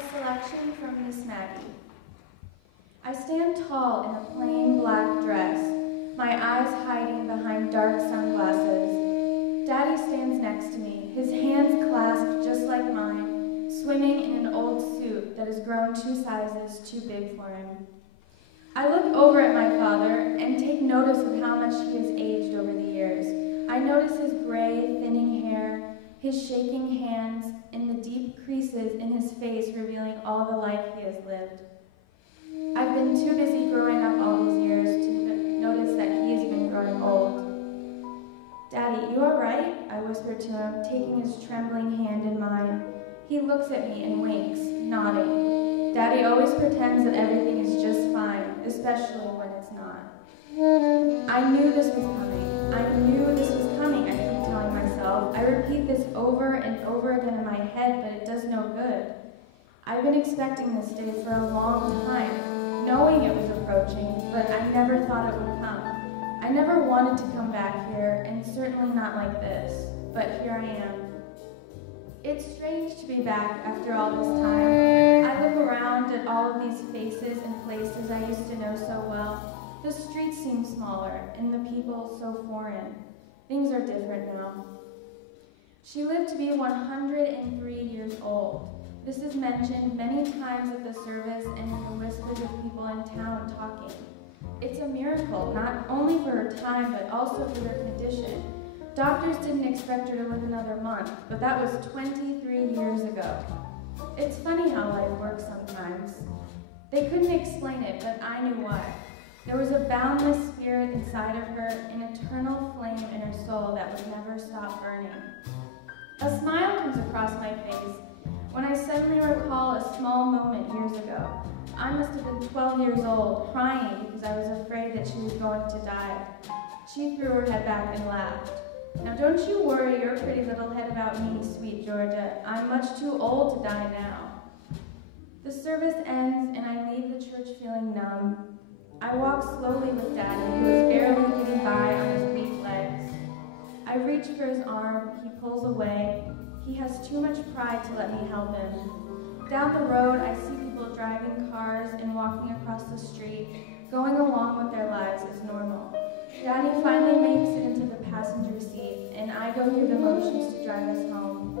A selection from Miss Maggie. I stand tall in a plain black dress, my eyes hiding behind dark sunglasses. Daddy stands next to me, his hands clasped just like mine, swimming in an old suit that has grown 2 sizes too big for him. I look over at my father and take notice of how much he has aged over the years. I notice his gray, thinning hair, his shaking hands, and the deep creases in his face revealing all the life he has lived. I've been too busy growing up all these years to notice that he has been growing old. "Daddy, you all right?" I whisper to him, taking his trembling hand in mine. He looks at me and winks, nodding. Daddy always pretends that everything is just fine, especially when it's not. I knew this was coming. I knew this was coming, I keep telling myself. I repeat this over and over again in my head, but it does no good. I've been expecting this day for a long time, knowing it was approaching, but I never thought it would come. I never wanted to come back here, and certainly not like this, but here I am. It's strange to be back after all this time. I look around at all of these faces and places I used to know so well. The streets seem smaller, and the people so foreign. Things are different now. She lived to be 103 years old. This is mentioned many times at the service and in the whispers of people in town talking. It's a miracle, not only for her time, but also for her condition. Doctors didn't expect her to live another month, but that was 23 years ago. It's funny how life works sometimes. They couldn't explain it, but I knew why. There was a boundless spirit inside of her, an eternal flame in her soul that would never stop burning. A smile comes across my face when I suddenly recall a small moment years ago. I must have been 12 years old, crying because I was afraid that she was going to die. She threw her head back and laughed. "Now don't you worry your pretty little head about me, sweet Georgia. I'm much too old to die now." The service ends and I leave the church feeling numb. I walk slowly with Daddy, who is barely getting by on his weak legs. I reach for his arm, he pulls away. He has too much pride to let me help him. Down the road, I see people driving cars and walking across the street, going along with their lives as normal. Daddy finally makes it into the passenger seat, and I go through the motions to drive us home.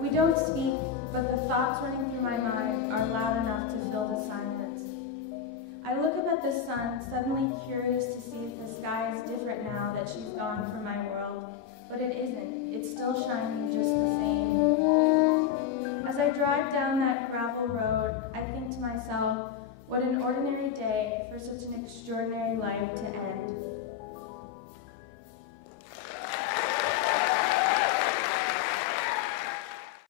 We don't speak, but the thoughts running through my mind are loud enough to fill the silence. I look up at the sun, suddenly curious to see if the sky is different now that she's gone from my world, but it isn't. It's still shining just the same. As I drive down that gravel road, I think to myself, what an ordinary day for such an extraordinary life to end.